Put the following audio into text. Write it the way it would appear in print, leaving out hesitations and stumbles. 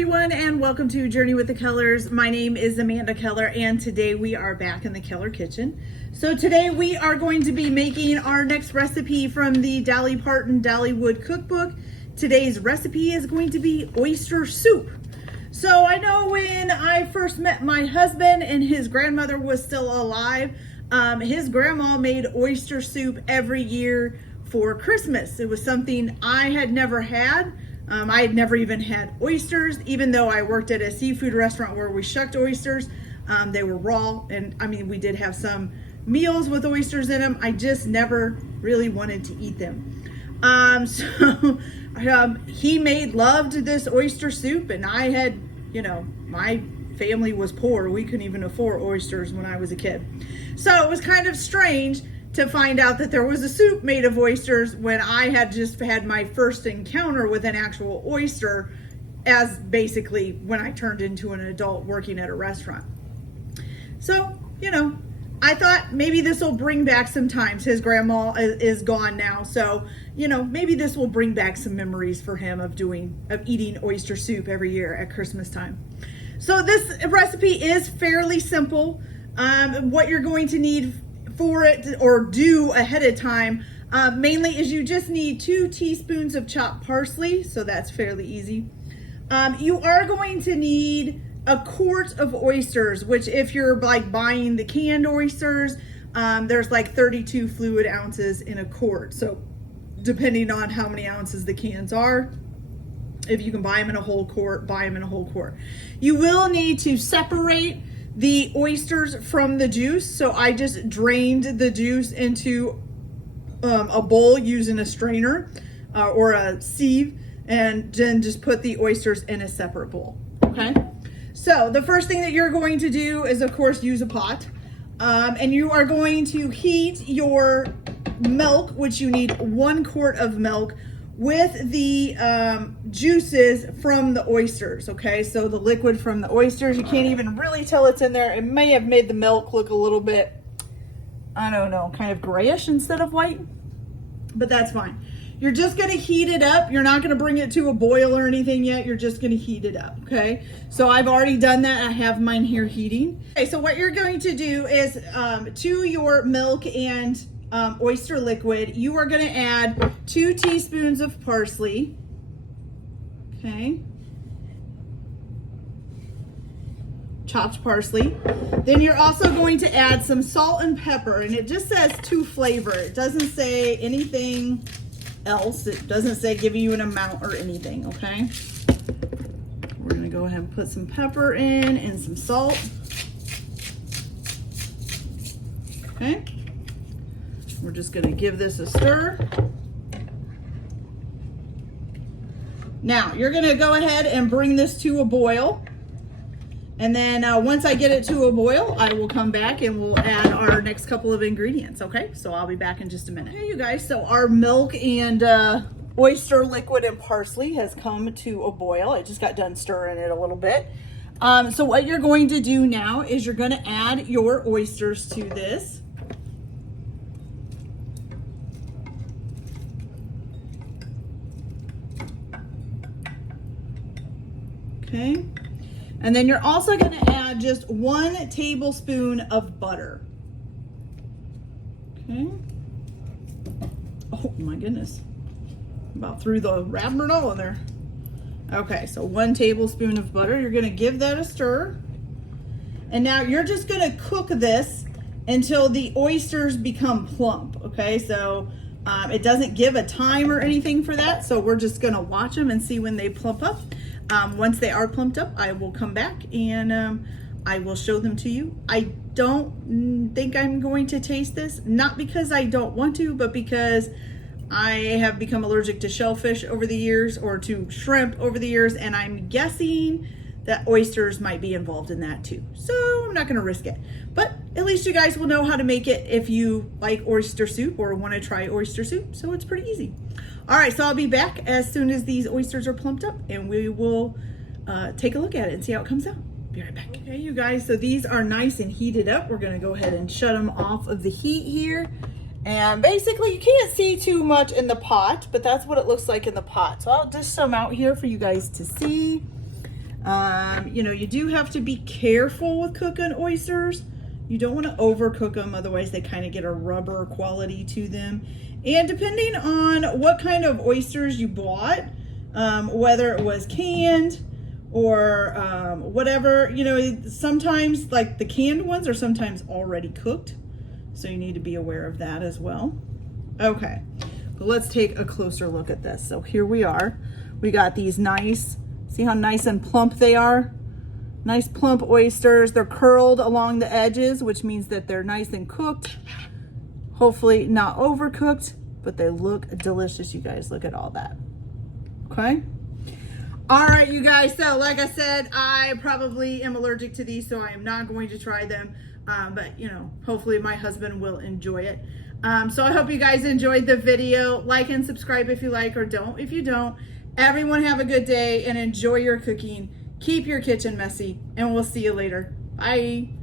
everyone, and welcome to Journey with the Kellers. My name is Amanda Keller, and today we are back in the Keller kitchen. So today we are going to be making our next recipe from the Dolly Parton Dollywood cookbook. Today's recipe is going to be oyster soup. So I know when I first met my husband and his grandmother was still alive, his grandma made oyster soup every year for Christmas. It was something I had never had. I had never even had oysters, even though I worked at a seafood restaurant where we shucked oysters. They were raw, and I mean, we did have some meals with oysters in them. I just never really wanted to eat them. He loved this oyster soup, and I had, my family was poor. We couldn't even afford oysters when I was a kid. So it was kind of strange to find out that there was a soup made of oysters when I had just had my first encounter with an actual oyster, as basically when I turned into an adult working at a restaurant. So, I thought maybe this will bring back some times. His grandma is gone now, so, maybe this will bring back some memories for him of eating oyster soup every year at Christmas time. So this recipe is fairly simple. What you're going to need for it, or do ahead of time, mainly is you just need 2 teaspoons of chopped parsley, so that's fairly easy. You are going to need a quart of oysters, which if you're like buying the canned oysters, there's like 32 fluid ounces in a quart. So depending on how many ounces the cans are, if you can buy them in a whole quart, buy them in a whole quart. You will need to separate the oysters from the juice. So I just drained the juice into a bowl using a strainer or a sieve, and then just put the oysters in a separate bowl. Okay. So the first thing that you're going to do is, of course, use a pot, and you are going to heat your milk, which you need 1 quart of milk, with the juices from the oysters. Okay, so the liquid from the oysters, you can't even really tell it's in there. It may have made the milk look a little bit, I don't know, kind of grayish instead of white, but that's fine. You're just going to heat it up. You're not going to bring it to a boil or anything yet. You're just going to heat it up. Okay, so I've already done that. I have mine here heating. Okay, so what you're going to do is to your milk and oyster liquid, you are going to add 2 teaspoons of parsley. Okay, chopped parsley. Then you're also going to add some salt and pepper, and it just says to flavor. It doesn't say anything else. It doesn't say give you an amount or anything. Okay, we're going to go ahead and put some pepper in and some salt. Okay, we're just going to give this a stir. Now you're going to go ahead and bring this to a boil, and then once I get it to a boil, I will come back and we'll add our next couple of ingredients. Okay, so I'll be back in just a minute. Okay, you guys, so our milk and oyster liquid and parsley has come to a boil. I just got done stirring it a little bit. So what you're going to do now is you're going to add your oysters to this. Okay, and then you're also going to add just 1 tablespoon of butter. Okay. Oh my goodness, about threw the wrapper and all in there. Okay, so 1 tablespoon of butter. You're going to give that a stir, and now you're just going to cook this until the oysters become plump. Okay, so it doesn't give a time or anything for that, so we're just going to watch them and see when they plump up. Once they are plumped up, I will come back and I will show them to you. I don't think I'm going to taste this, not because I don't want to, but because I have become allergic to shellfish over the years, or to shrimp over the years, and I'm guessing that oysters might be involved in that too. So I'm not going to risk it, but at least you guys will know how to make it if you like oyster soup or want to try oyster soup. So it's pretty easy. All right, so I'll be back as soon as these oysters are plumped up, and we will take a look at it and see how it comes out. Be right back. Okay, you guys, so these are nice and heated up. We're going to go ahead and shut them off of the heat here. And basically, you can't see too much in the pot, but that's what it looks like in the pot. So I'll dish some out here for you guys to see. You know, you do have to be careful with cooking oysters. You don't want to overcook them, otherwise they kind of get a rubber quality to them. And depending on what kind of oysters you bought, whether it was canned or whatever, you know, sometimes like the canned ones are sometimes already cooked. So you need to be aware of that as well. Okay, but let's take a closer look at this. So here we are. We got these nice, see how nice and plump they are? Nice plump oysters. They're curled along the edges, which means that they're nice and cooked. Hopefully not overcooked, but they look delicious, you guys. Look at all that. Okay. All right, you guys. So like I said, I probably am allergic to these, so I am not going to try them. But you know, hopefully my husband will enjoy it. So I hope you guys enjoyed the video. Like and subscribe if you like, or don't if you don't. Everyone have a good day and enjoy your cooking. Keep your kitchen messy, and we'll see you later. Bye.